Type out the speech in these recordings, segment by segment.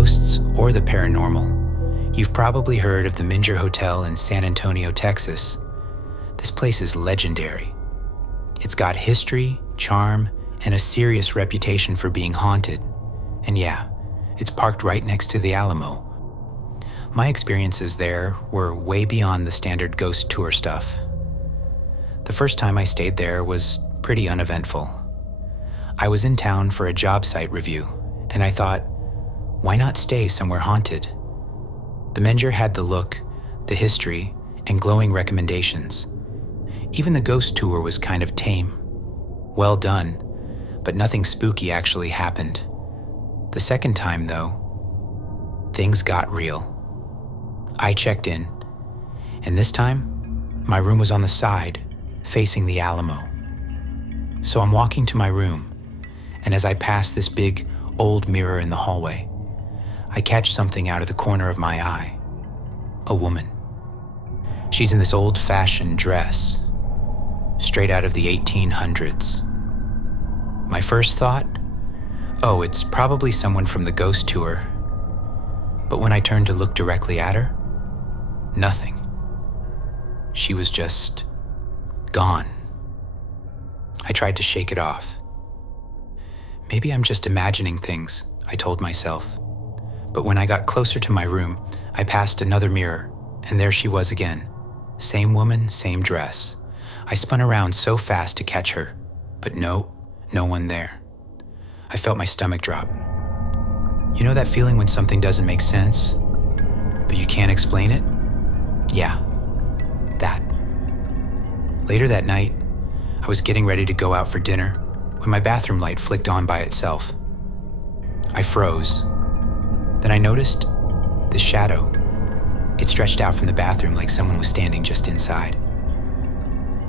ghosts or the paranormal, you've probably heard of the Menger Hotel in San Antonio, Texas. This place is legendary. It's got history, charm, and a serious reputation for being haunted. And yeah, it's parked right next to the Alamo. My experiences there were way beyond the standard ghost tour stuff. The first time I stayed there was pretty uneventful. I was in town for a job site review, and I thought, why not stay somewhere haunted? The Menger had the look, the history, and glowing recommendations. Even the ghost tour was kind of tame. Well done, but nothing spooky actually happened. The second time, though, things got real. I checked in, and this time, my room was on the side, facing the Alamo. So I'm walking to my room, and as I pass this big, old mirror in the hallway, I catch something out of the corner of my eye. A woman. She's in this old-fashioned dress, straight out of the 1800s. My first thought? Oh, it's probably someone from the ghost tour. But when I turned to look directly at her, nothing. She was just gone. I tried to shake it off. Maybe I'm just imagining things, I told myself. But when I got closer to my room, I passed another mirror, and there she was again. Same woman, same dress. I spun around so fast to catch her, but no one there. I felt my stomach drop. You know that feeling when something doesn't make sense, but you can't explain it? Yeah, that. Later that night, I was getting ready to go out for dinner when my bathroom light flicked on by itself. I froze. Then I noticed the shadow. It stretched out from the bathroom like someone was standing just inside.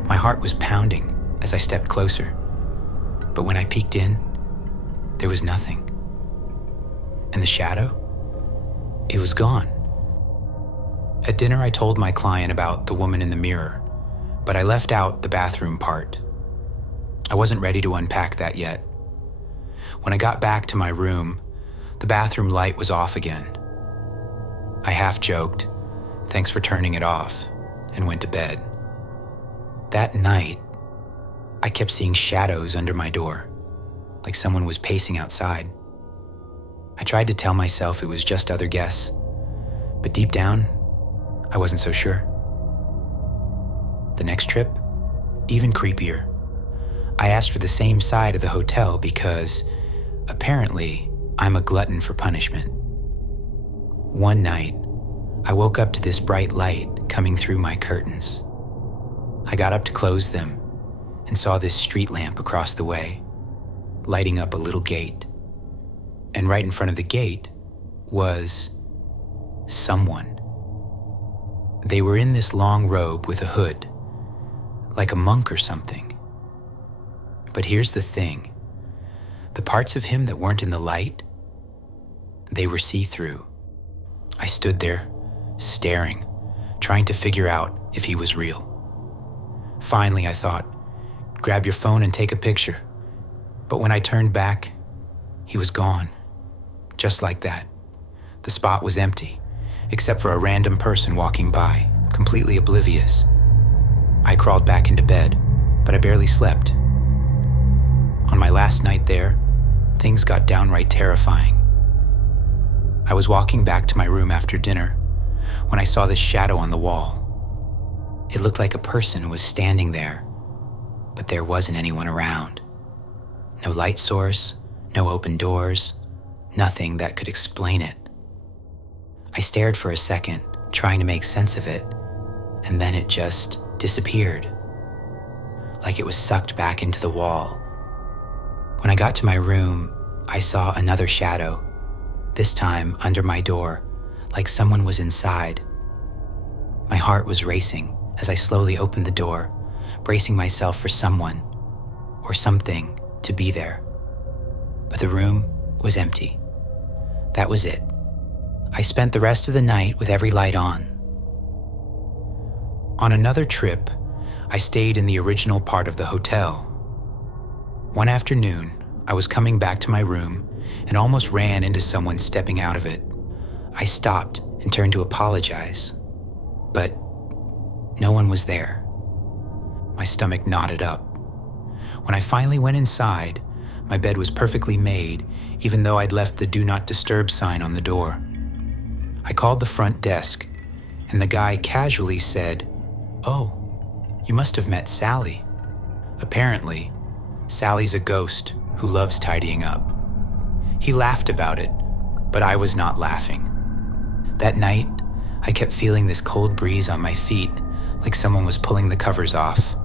My heart was pounding as I stepped closer, but when I peeked in, there was nothing. And the shadow? It was gone. At dinner, I told my client about the woman in the mirror, but I left out the bathroom part. I wasn't ready to unpack that yet. When I got back to my room, the bathroom light was off again. I half joked, "Thanks for turning it off," and went to bed. That night, I kept seeing shadows under my door, like someone was pacing outside. I tried to tell myself it was just other guests, but deep down, I wasn't so sure. The next trip, even creepier. I asked for the same side of the hotel because, apparently, I'm a glutton for punishment. One night, I woke up to this bright light coming through my curtains. I got up to close them and saw this street lamp across the way, lighting up a little gate. And right in front of the gate was someone. They were in this long robe with a hood, like a monk or something. But here's the thing. The parts of him that weren't in the light, they were see-through. I stood there, staring, trying to figure out if he was real. Finally, I thought, grab your phone and take a picture. But when I turned back, he was gone. Just like that. The spot was empty, except for a random person walking by, completely oblivious. I crawled back into bed, but I barely slept. On my last night there, things got downright terrifying. I was walking back to my room after dinner when I saw this shadow on the wall. It looked like a person was standing there, but there wasn't anyone around. No light source, no open doors, nothing that could explain it. I stared for a second, trying to make sense of it, and then it just disappeared, like it was sucked back into the wall. When I got to my room, I saw another shadow, this time under my door, like someone was inside. My heart was racing as I slowly opened the door, bracing myself for someone or something to be there. But the room was empty. That was it. I spent the rest of the night with every light on. On another trip, I stayed in the original part of the hotel. One afternoon, I was coming back to my room and almost ran into someone stepping out of it. I stopped and turned to apologize, but no one was there. My stomach knotted up. When I finally went inside, my bed was perfectly made, even though I'd left the Do Not Disturb sign on the door. I called the front desk, and the guy casually said, "Oh, you must have met Sally." Apparently, Sally's a ghost who loves tidying up. He laughed about it, but I was not laughing. That night, I kept feeling this cold breeze on my feet, like someone was pulling the covers off.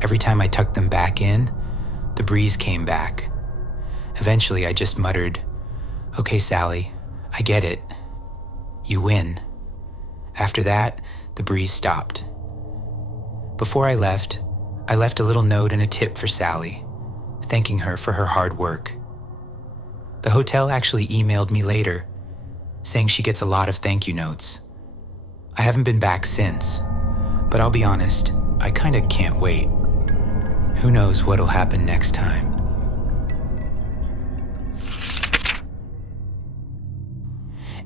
Every time I tucked them back in, the breeze came back. Eventually, I just muttered, "Okay, Sally, I get it. You win." After that, the breeze stopped. Before I left a little note and a tip for Sally, thanking her for her hard work. The hotel actually emailed me later, saying she gets a lot of thank you notes. I haven't been back since, but I'll be honest, I kinda can't wait. Who knows what'll happen next time?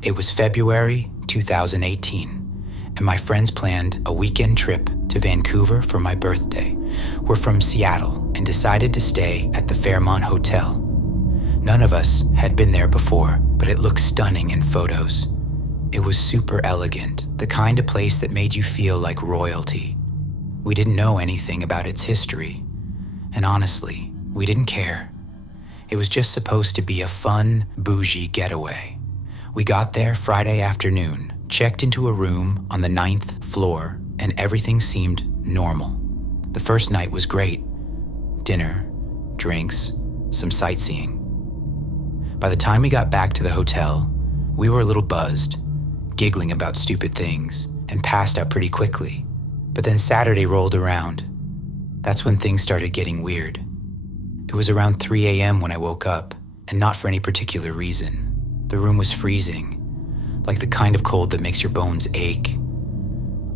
It was February 2018, and my friends planned a weekend trip to Vancouver for my birthday. We're from Seattle and decided to stay at the Fairmont Hotel. None of us had been there before, but it looked stunning in photos. It was super elegant, the kind of place that made you feel like royalty. We didn't know anything about its history, and honestly, we didn't care. It was just supposed to be a fun, bougie getaway. We got there Friday afternoon, checked into a room on the 9th floor, and everything seemed normal. The first night was great. Dinner, drinks, some sightseeing. By the time we got back to the hotel, we were a little buzzed, giggling about stupid things, and passed out pretty quickly. But then Saturday rolled around. That's when things started getting weird. It was around 3 a.m. when I woke up, and not for any particular reason. The room was freezing, like the kind of cold that makes your bones ache.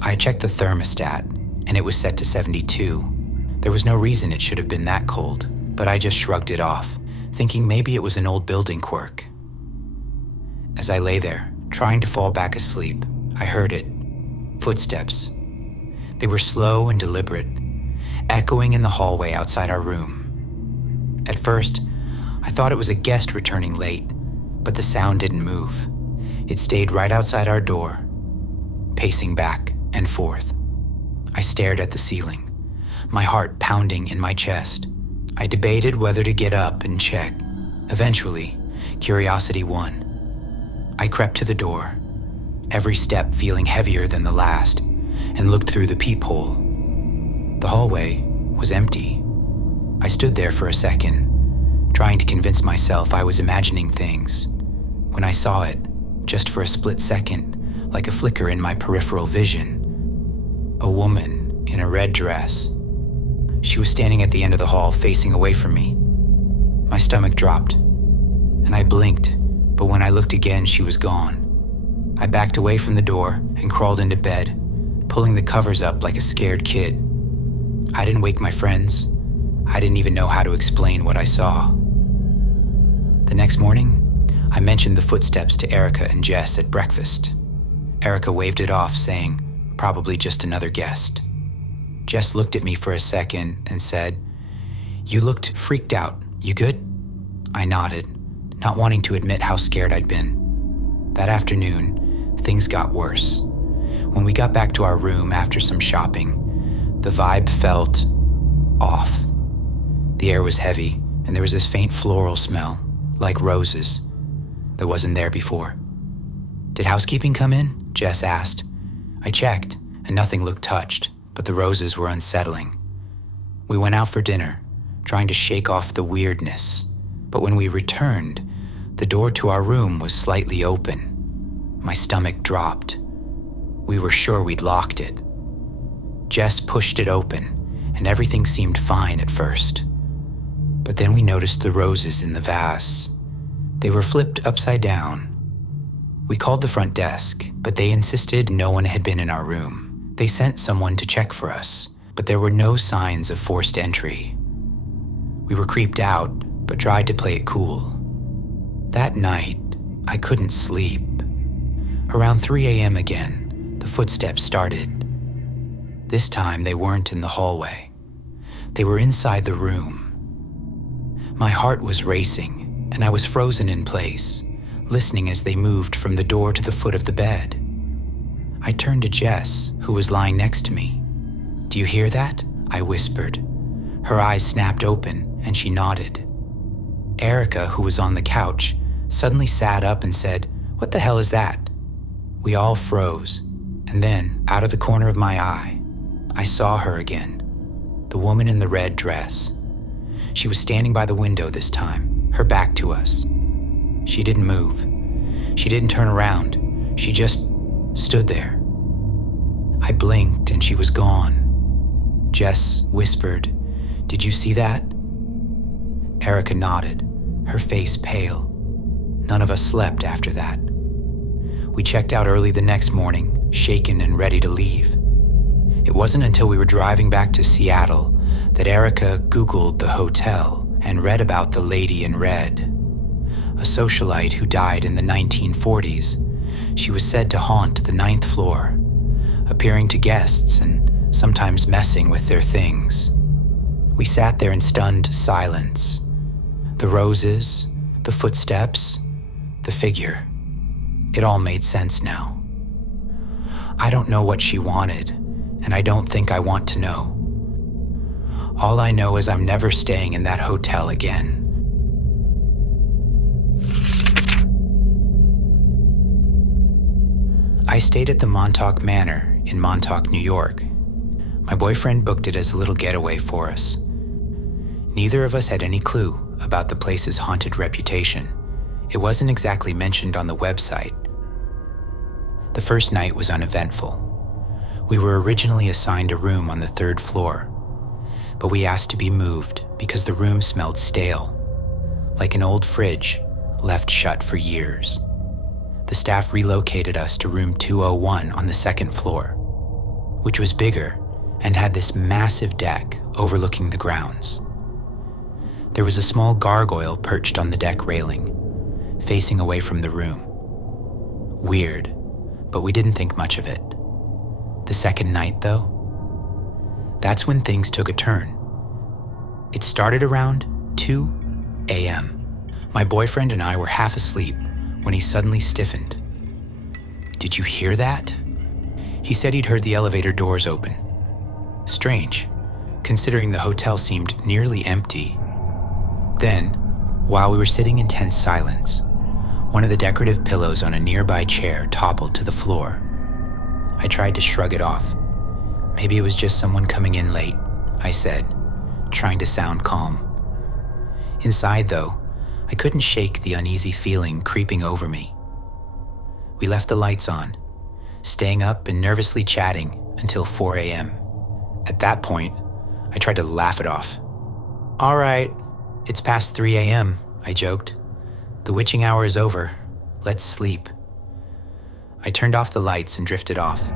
I checked the thermostat, and it was set to 72. There was no reason it should have been that cold, but I just shrugged it off, thinking maybe it was an old building quirk. As I lay there, trying to fall back asleep, I heard it. Footsteps. They were slow and deliberate, echoing in the hallway outside our room. At first, I thought it was a guest returning late, but the sound didn't move. It stayed right outside our door, pacing back and forth. I stared at the ceiling, my heart pounding in my chest. I debated whether to get up and check. Eventually, curiosity won. I crept to the door, every step feeling heavier than the last, and looked through the peephole. The hallway was empty. I stood there for a second, trying to convince myself I was imagining things, when I saw it, just for a split second, like a flicker in my peripheral vision. A woman in a red dress. She was standing at the end of the hall, facing away from me. My stomach dropped, and I blinked, but when I looked again, she was gone. I backed away from the door and crawled into bed, pulling the covers up like a scared kid. I didn't wake my friends. I didn't even know how to explain what I saw. The next morning, I mentioned the footsteps to Erica and Jess at breakfast. Erica waved it off, saying, "Probably just another guest." Jess looked at me for a second and said, "You looked freaked out. You good?" I nodded, not wanting to admit how scared I'd been. That afternoon, things got worse. When we got back to our room after some shopping, the vibe felt off. The air was heavy, and there was this faint floral smell, like roses, that wasn't there before. "Did housekeeping come in?" Jess asked. I checked, and nothing looked touched, but the roses were unsettling. We went out for dinner, trying to shake off the weirdness, but when we returned, the door to our room was slightly open. My stomach dropped. We were sure we'd locked it. Jess pushed it open, and everything seemed fine at first. But then we noticed the roses in the vase. They were flipped upside down. We called the front desk, but they insisted no one had been in our room. They sent someone to check for us, but there were no signs of forced entry. We were creeped out, but tried to play it cool. That night, I couldn't sleep. Around 3 a.m. again, the footsteps started. This time, they weren't in the hallway. They were inside the room. My heart was racing, and I was frozen in place, listening as they moved from the door to the foot of the bed. I turned to Jess, who was lying next to me. "Do you hear that?" I whispered. Her eyes snapped open, and she nodded. Erica, who was on the couch, suddenly sat up and said, "What the hell is that?" We all froze, and then, out of the corner of my eye, I saw her again, the woman in the red dress. She was standing by the window this time, her back to us. She didn't move. She didn't turn around. She just stood there. I blinked and she was gone. Jess whispered, "Did you see that?" Erica nodded, her face pale. None of us slept after that. We checked out early the next morning, shaken and ready to leave. It wasn't until we were driving back to Seattle that Erica Googled the hotel and read about the Lady in Red. A socialite who died in the 1940s, she was said to haunt the 9th floor, appearing to guests and sometimes messing with their things. We sat there in stunned silence. The roses, the footsteps, the figure. It all made sense now. I don't know what she wanted, and I don't think I want to know. All I know is I'm never staying in that hotel again. I stayed at the Montauk Manor in Montauk, New York. My boyfriend booked it as a little getaway for us. Neither of us had any clue about the place's haunted reputation. It wasn't exactly mentioned on the website. The first night was uneventful. We were originally assigned a room on the 3rd floor, but we asked to be moved because the room smelled stale, like an old fridge left shut for years. The staff relocated us to room 201 on the 2nd floor, which was bigger and had this massive deck overlooking the grounds. There was a small gargoyle perched on the deck railing, facing away from the room. Weird, but we didn't think much of it. The second night, though, that's when things took a turn. It started around 2 a.m. My boyfriend and I were half asleep when he suddenly stiffened. "Did you hear that?" He said he'd heard the elevator doors open. Strange, considering the hotel seemed nearly empty. Then, while we were sitting in tense silence, one of the decorative pillows on a nearby chair toppled to the floor. I tried to shrug it off. Maybe it was just someone coming in late, I said, trying to sound calm. Inside, though, I couldn't shake the uneasy feeling creeping over me. We left the lights on, staying up and nervously chatting until 4 a.m. At that point, I tried to laugh it off. "All right, it's past 3 a.m., I joked. "The witching hour is over. Let's sleep." I turned off the lights and drifted off.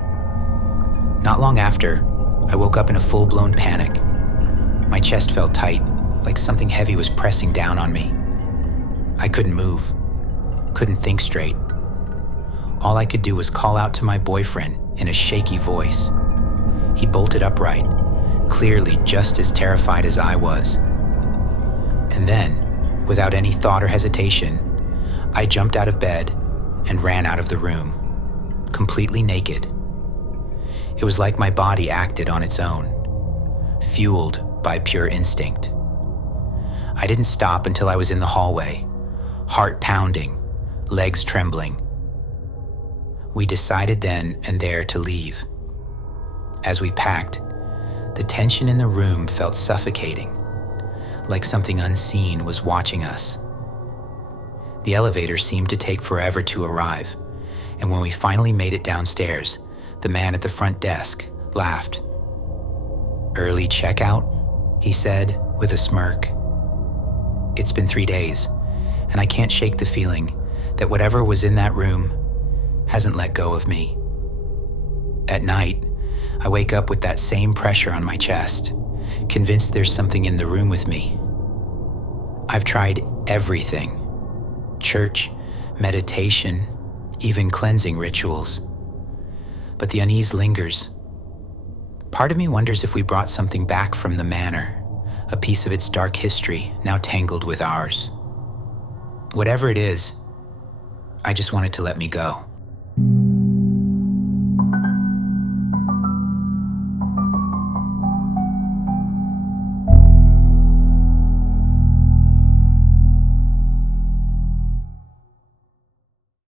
Not long after, I woke up in a full-blown panic. My chest felt tight, like something heavy was pressing down on me. I couldn't move, couldn't think straight. All I could do was call out to my boyfriend in a shaky voice. He bolted upright, clearly just as terrified as I was. And then, without any thought or hesitation, I jumped out of bed and ran out of the room, completely naked. It was like my body acted on its own, fueled by pure instinct. I didn't stop until I was in the hallway, heart pounding, legs trembling. We decided then and there to leave. As we packed, the tension in the room felt suffocating, like something unseen was watching us. The elevator seemed to take forever to arrive, and when we finally made it downstairs, the man at the front desk laughed. "Early checkout?" he said with a smirk. It's been 3 days, and I can't shake the feeling that whatever was in that room hasn't let go of me. At night, I wake up with that same pressure on my chest, convinced there's something in the room with me. I've tried everything. church, meditation, even cleansing rituals. But the unease lingers. Part of me wonders if we brought something back from the manor, a piece of its dark history now tangled with ours. Whatever it is, I just want it to let me go.